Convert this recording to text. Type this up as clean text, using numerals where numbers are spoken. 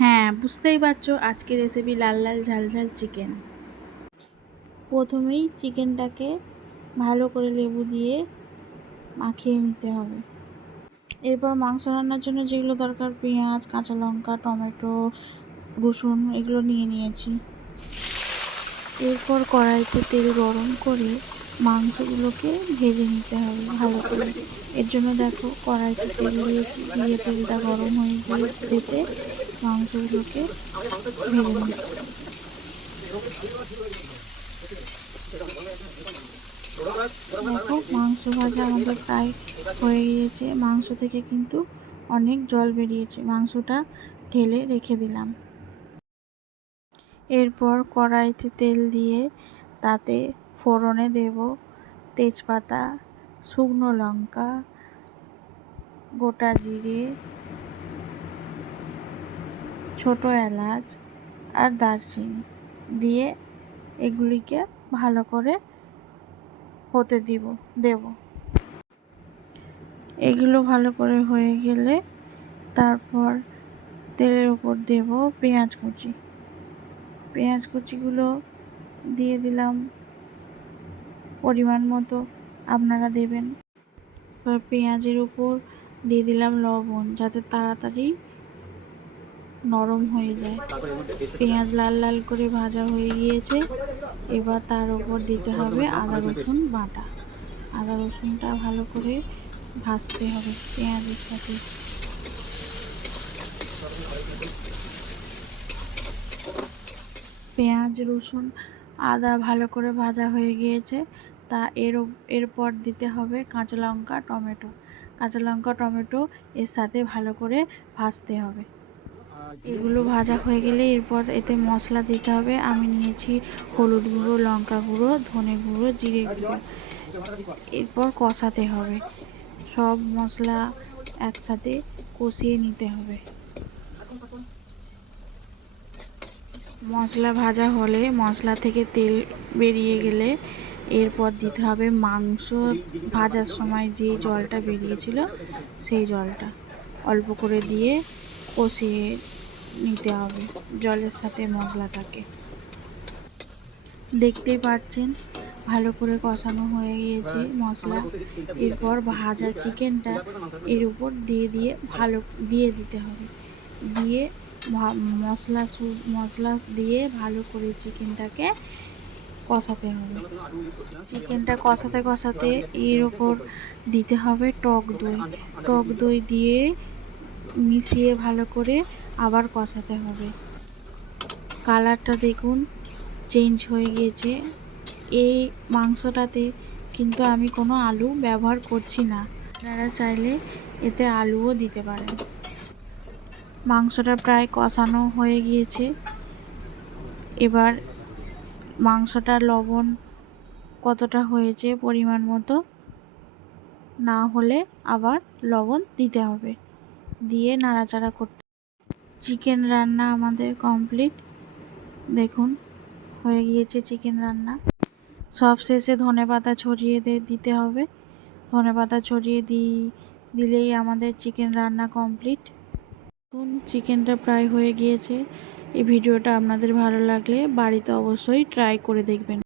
হ্যাঁ, বুঝতেই পারছো আজকের রেসিপি লাল লাল ঝাল ঝাল চিকেন। প্রথমেই চিকেনটাকে ভালো করে লেবু দিয়ে মাখিয়ে নিতে হবে। এরপর মাংস রান্নার জন্য যেগুলো দরকার, পেঁয়াজ, কাঁচা লঙ্কা, টমেটো, রসুন এগুলো নিয়ে নিয়েছি। এরপর কড়াইতে তেল গরম করে মাংসগুলোকে ভেজে নিতে হবে ভালো করে। এর জন্য দেখো কড়াইতে তেল দিয়েছি, দিয়ে তেলটা গরম হয়ে যেতে মাংসগুলোকে ভেজে নিচ্ছি। দেখো মাংস ভাজা আমাদের প্রায় হয়ে গিয়েছে। মাংস থেকে কিন্তু অনেক জল বেরিয়েছে। মাংসটা ঢেলে রেখে দিলাম। এরপর কড়াইতে তেল দিয়ে তাতে ফোড়নে দেব তেজপাতা, শুকনো লঙ্কা, গোটা জিরে, ছোট এলাচ আর দারচিনি দিয়ে এগুলিকে ভালো করে হতে দেব। এগুলো ভালো করে হয়ে গেলে তারপর তেলের উপর দেব পেঁয়াজ কুচি। পেঁয়াজ কুচিগুলো দিয়ে দিলাম পরিমাণ মতো, আপনারা দেবেন। এবার পেঁয়াজের উপর দিয়ে দিলাম লবণ, যাতে তাড়াতাড়ি নরম হয়ে যায়। পেঁয়াজ লাল লাল করে ভাজা হয়ে গিয়েছে। এবার তার উপর দিতে হবে আদা রসুন বাটা। আদা রসুনটা ভালো করে ভাজতে হবে পেঁয়াজের সাথে। পেঁয়াজ, রসুন, আদা ভালো করে ভাজা হয়ে গিয়েছে। তা এরপর দিতে হবে কাঁচা লঙ্কা, টমেটো। কাঁচা লঙ্কা, টমেটো এর সাথে ভালো করে ভাজতে হবে। এগুলো ভাজা হয়ে গেলে এরপর এতে মশলা দিতে হবে। আমি নিয়েছি হলুদ গুঁড়ো, লঙ্কা গুঁড়ো, ধনে গুঁড়ো, জিরে গুঁড়ো। এরপর কষাতে হবে, সব মশলা একসাথে কষিয়ে নিতে হবে। মশলা ভাজা হলে, মশলা থেকে তেল বেরিয়ে গেলে এরপর দিতে হবে মাংস ভাজার সময় যে জলটা বেরিয়েছিল সেই জলটা অল্প করে দিয়ে কষিয়ে নিতে হবে জলের সাথে মশলাটাকে। দেখতেই পাচ্ছেন ভালো করে কষানো হয়ে গিয়েছে মশলা। এরপর ভাজা চিকেনটা এর উপর দিয়ে দিতে হবে। দিয়ে মশলা দিয়ে ভালো করে চিকেনটাকে কষাতে হবে। চিকেনটা কষাতে কষাতে এর উপর দিতে হবে টক দই। টক দই দিয়ে মিশিয়ে ভালো করে আবার কষাতে হবে। কালারটা দেখুন চেঞ্জ হয়ে গিয়েছে। এই মাংসটাতে কিন্তু আমি কোনো আলু ব্যবহার করছি না, আপনারা চাইলে এতে আলুও দিতে পারেন। মাংসটা প্রায় কষানো হয়ে গিয়েছে। এবার মাংসটা লবণ কতটা হয়েছে পরিমাণ মতো, না হলে আবার লবণ দিতে হবে, দিয়ে নাড়াচাড়া করতে। চিকেন রান্না আমাদের কমপ্লিট। দেখুন হয়ে গিয়েছে চিকেন রান্না। সব শেষে ধনেপাতা ছড়িয়ে দিতে হবে। ধনেপাতা ছড়িয়ে দিলেই আমাদের চিকেন রান্না কমপ্লিট। দেখুন চিকেনটা প্রায় হয়ে গিয়েছে। এই ভিডিওটা আপনাদের ভালো লাগলে বাড়িতে অবশ্যই ট্রাই করে দেখবেন।